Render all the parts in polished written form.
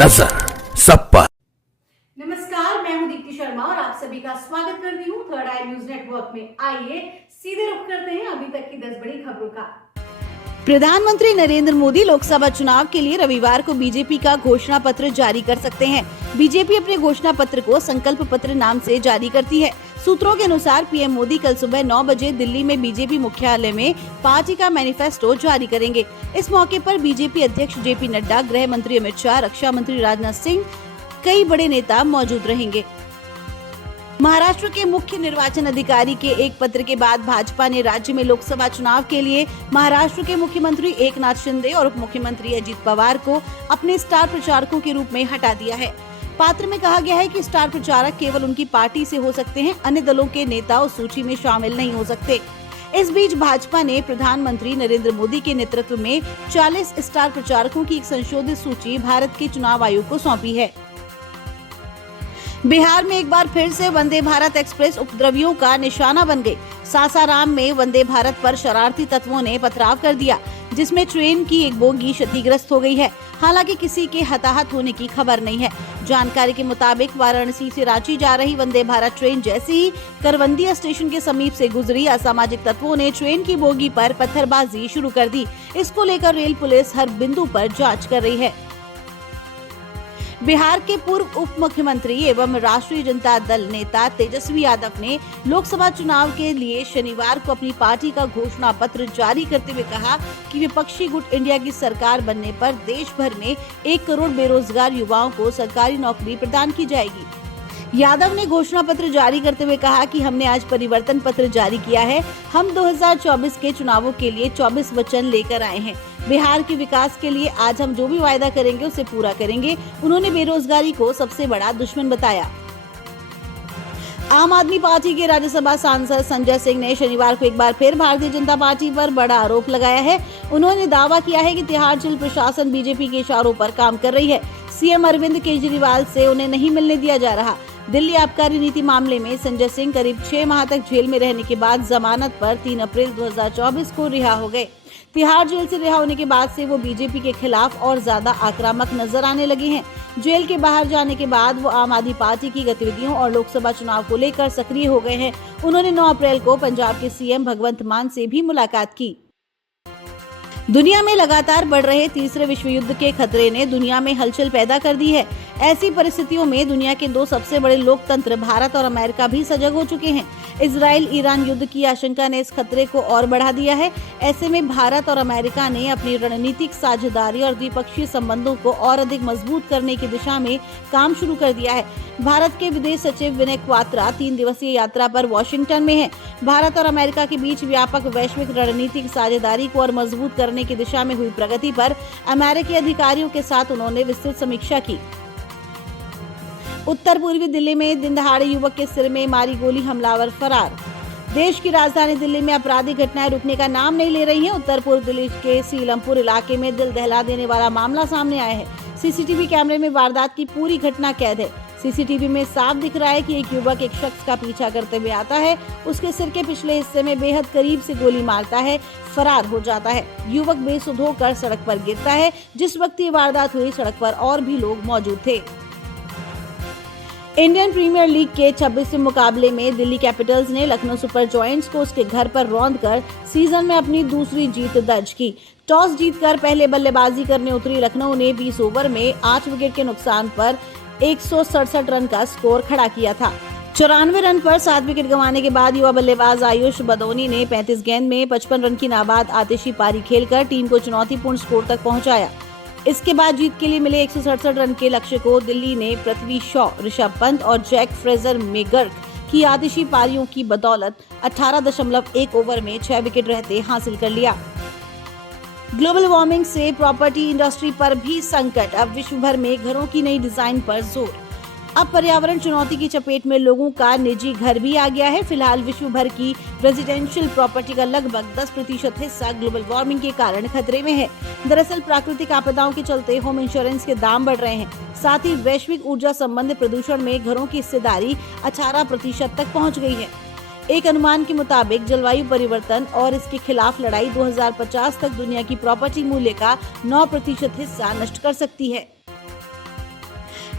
नजर सब पर।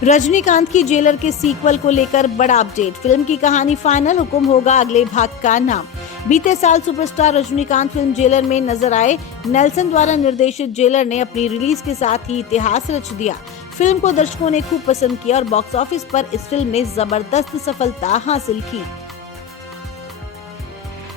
रजनीकांत की जेलर के सीक्वल को लेकर बड़ा अपडेट। फिल्म की कहानी फाइनल, हुक्म होगा अगले भाग का नाम। बीते साल सुपरस्टार रजनीकांत फिल्म जेलर में नजर आए। नेल्सन द्वारा निर्देशित जेलर ने अपनी रिलीज के साथ ही इतिहास रच दिया। फिल्म को दर्शकों ने खूब पसंद किया और बॉक्स ऑफिस पर इस फिल्म ने जबरदस्त सफलता हासिल की।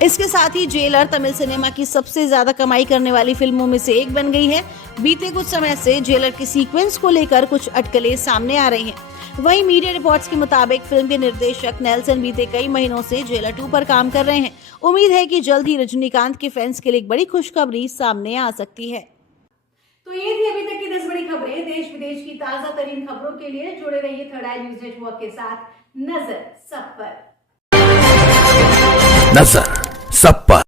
इसके साथ ही जेलर तमिल सिनेमा की सबसे ज्यादा कमाई करने वाली फिल्मों में से एक बन गई है। बीते कुछ समय से जेलर के सीक्वेंस को लेकर कुछ अटकलें सामने आ रही हैं। वहीं मीडिया रिपोर्ट्स के मुताबिक फिल्म के निर्देशक नेल्सन बीते कई महीनों से जेलर 2 पर काम कर रहे हैं। उम्मीद है कि जल्द ही रजनीकांत के फैंस के लिए एक बड़ी खुशखबरी सामने आ सकती है। तो ये थी अभी तक की 10 बड़ी खबरें। देश विदेश की ताजा तरीन खबरों के लिए जुड़े रहिए थर्ड आई न्यूज नेटवर्क के साथ। नजर सब पर।